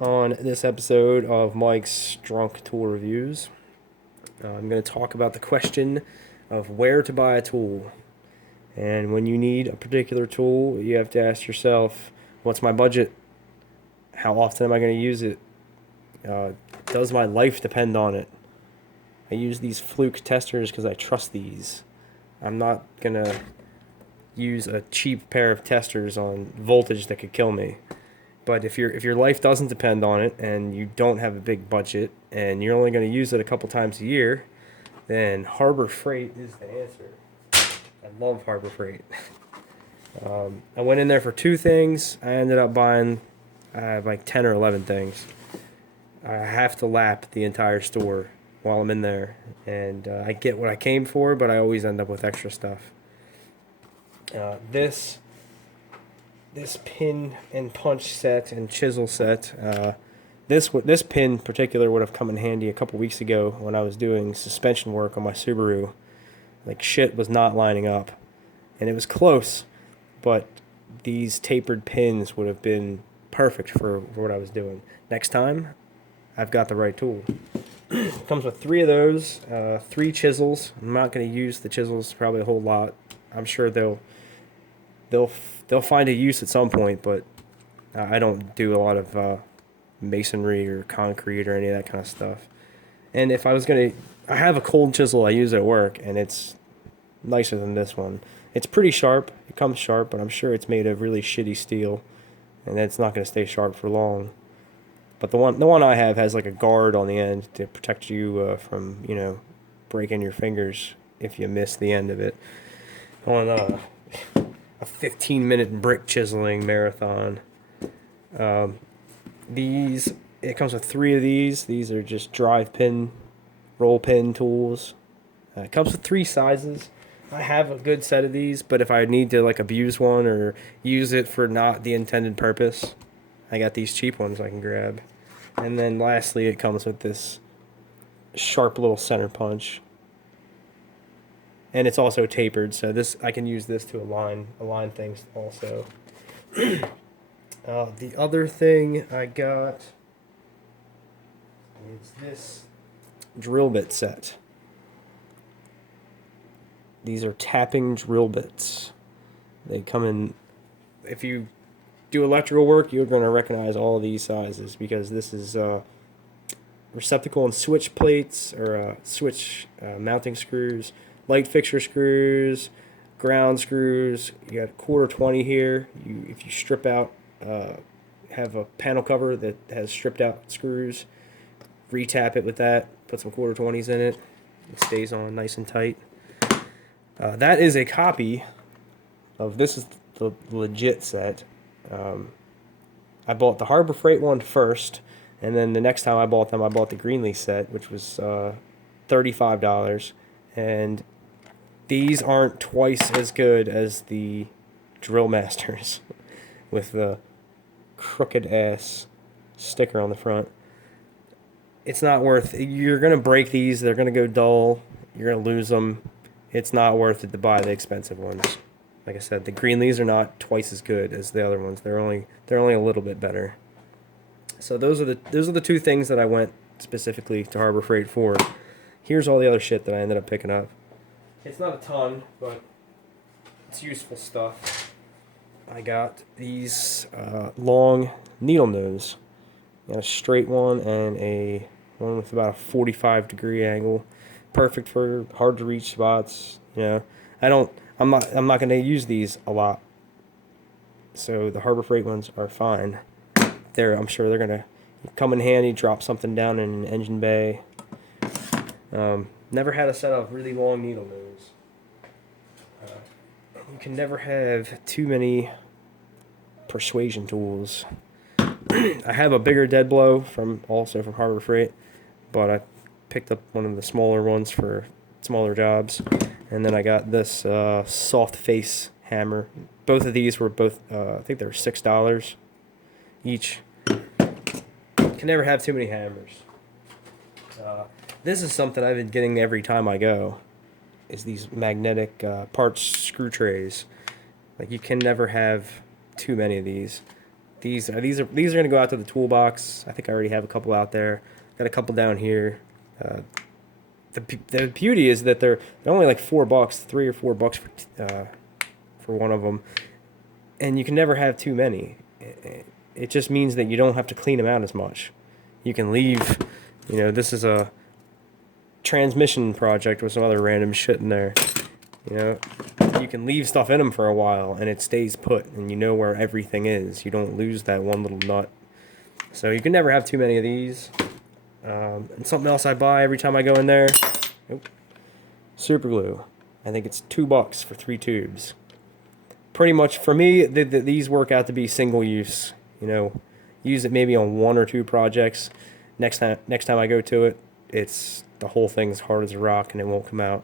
On this episode of Mike's Drunk Tool Reviews. I'm going to talk about the question of where to buy a tool. And when you need a particular tool, you have to ask yourself, what's my budget? How often am I going to use it? Does my life depend on it? I use these fluke testers because I trust these. I'm not going to use a cheap pair of testers on voltage that could kill me. But if your life doesn't depend on it and you don't have a big budget and you're only going to use it a couple times a year, then Harbor Freight is the answer. I love Harbor Freight. I went in there for two things. I ended up buying like 10 or 11 things. I have to lap the entire store while I'm in there. And I get what I came for, but I always end up with extra stuff. This pin and punch set and chisel set. This pin in particular would have come in handy a couple weeks ago when I was doing suspension work on my Subaru. Like shit was not lining up, and it was close, but these tapered pins would have been perfect for what I was doing. Next time, I've got the right tool. It comes with three of those, three chisels. I'm not going to use the chisels probably a whole lot. I'm sure they'll find a use at some point, but I don't do a lot of masonry or concrete or any of that kind of stuff. And if I was gonna, I have a cold chisel I use at work, and it's nicer than this one. It's pretty sharp. It comes sharp, but I'm sure it's made of really shitty steel, and it's not gonna stay sharp for long. But the one I have has like a guard on the end to protect you from breaking your fingers if you miss the end of it. On a 15-minute brick chiseling marathon. It comes with three of these. These are just drive pin, roll pin tools. It comes with three sizes. I have a good set of these, but if I need to like abuse one or use it for not the intended purpose, I got these cheap ones I can grab. And then lastly, it comes with this sharp little center punch. And it's also tapered, so I can use this to align things also. The other thing I got is this drill bit set. These are tapping drill bits. They come in. If you do electrical work, you're going to recognize all of these sizes because this is receptacle and switch plates or switch mounting screws. Light fixture screws, ground screws. You got quarter 20 here. If you strip out, have a panel cover that has stripped out screws. Retap it with that. Put some quarter 20s in it. It stays on nice and tight. That is a copy of this is the legit set. I bought the Harbor Freight one first, and then the next time I bought them, I bought the Greenlee set, which was $35, and these aren't twice as good as the Drill Masters with the crooked ass sticker on the front. It's not worth it. You're going to break these. They're going to go dull. You're going to lose them. It's not worth it to buy the expensive ones. Like I said, the Greenlees are not twice as good as the other ones. They're only a little bit better. So those are the two things that I went specifically to Harbor Freight for. Here's all the other shit that I ended up picking up. It's not a ton, but it's useful stuff. I got these long needle nose. You got a straight one and a one with about a 45-degree angle. Perfect for hard to reach spots. I'm not going to use these a lot. So the Harbor Freight ones are fine. I'm sure they're going to come in handy, drop something down in an engine bay. Never had a set of really long needle nose. You can never have too many persuasion tools. I have a bigger dead blow from Harbor Freight, but I picked up one of the smaller ones for smaller jobs. And then I got this soft face hammer. Both of these were I think they were $6 each. Can never have too many hammers. This is something I've been getting every time I go, is these magnetic parts screw trays. Like, you can never have too many of these. These are going to go out to the toolbox. I think I already have a couple out there. Got a couple down here. The beauty is that they're only like $4, $3 or $4 for one of them, and you can never have too many. It just means that you don't have to clean them out as much. You can leave, this is a transmission project with some other random shit in there. You can leave stuff in them for a while and it stays put, and you know where everything is. You don't lose that one little nut. So you can never have too many of these. And something else I buy every time I go in there, Superglue. I think it's $2 for 3 tubes. Pretty much for me, these work out to be single use. Use it maybe on 1 or 2 projects. Next time I go to it, it's the whole thing's hard as a rock and it won't come out.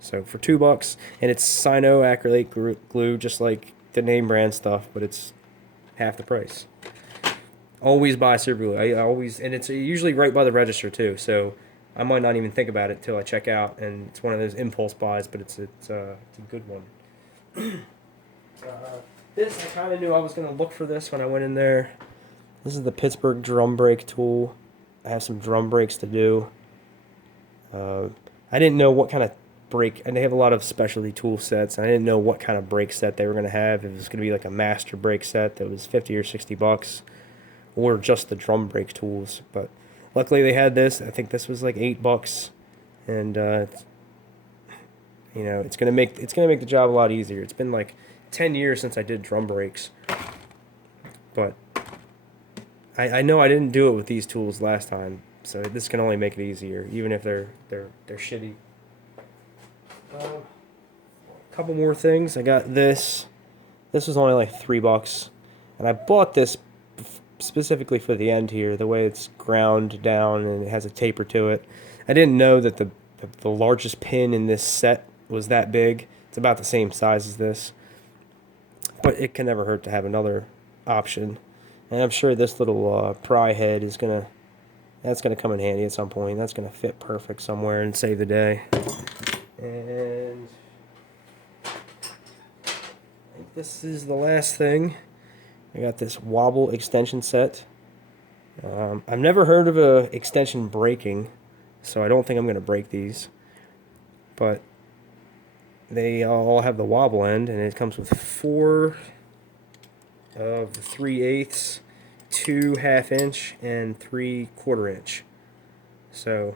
So for $2, and it's cyanoacrylate glue, just like the name brand stuff, but it's half the price. Always buy Superglue. And it's usually right by the register too. So I might not even think about it till I check out, and it's one of those impulse buys, but it's a good one. This, I kind of knew I was going to look for this when I went in there. This is the Pittsburg drum brake tool. I have some drum brakes to do. I didn't know what kind of brake, and they have a lot of specialty tool sets. I didn't know what kind of brake set they were going to have. If it was going to be like a master brake set that was $50 or $60, or just the drum brake tools. But luckily they had this. I think this was like $8, and it's gonna make the job a lot easier. It's been like 10 years since I did drum brakes, but I know I didn't do it with these tools last time, so this can only make it easier, even if they're shitty. A couple more things. I got this. This was only like $3, and I bought this specifically for the end here, the way it's ground down and it has a taper to it. I didn't know that the largest pin in this set was that big. It's about the same size as this, but it can never hurt to have another option. And I'm sure this little pry head is that's gonna come in handy at some point. That's gonna fit perfect somewhere and save the day. And I think this is the last thing. I got this Wobble Extension Set. I've never heard of a extension breaking, so I don't think I'm going to break these. But they all have the wobble end, and it comes with 4 of the 3/8, 2 1/2-inch, and 3 1/4-inch. So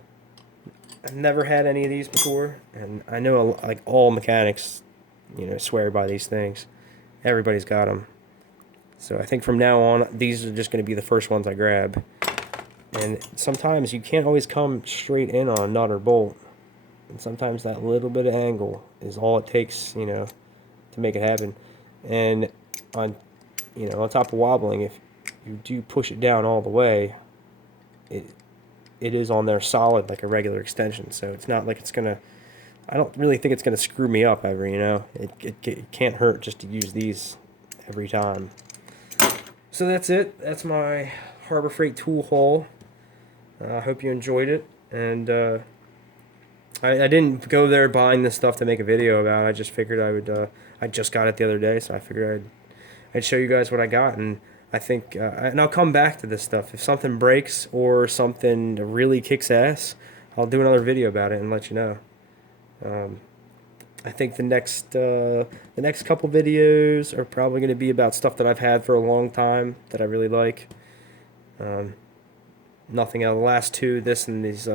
I've never had any of these before, and I know like all mechanics, swear by these things. Everybody's got them. So I think from now on, these are just going to be the first ones I grab. And sometimes you can't always come straight in on a nut or bolt. And sometimes that little bit of angle is all it takes, to make it happen. And on top of wobbling, if you do push it down all the way, it is on there solid like a regular extension. So it's not like it's going to, I don't really think it's going to screw me up ever, It can't hurt just to use these every time. So that's it. That's my Harbor Freight tool haul. I hope you enjoyed it. And I didn't go there buying this stuff to make a video about. I just figured I would. I just got it the other day, so I figured I'd show you guys what I got. And I think, and I'll come back to this stuff. If something breaks or something really kicks ass, I'll do another video about it and let you know. I think the next couple videos are probably going to be about stuff that I've had for a long time that I really like. Nothing out of the last 2, this and these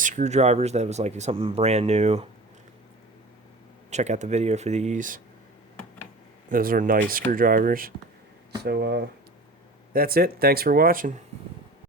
screwdrivers, that was like something brand new. Check out the video for these. Those are nice screwdrivers. So that's it. Thanks for watching.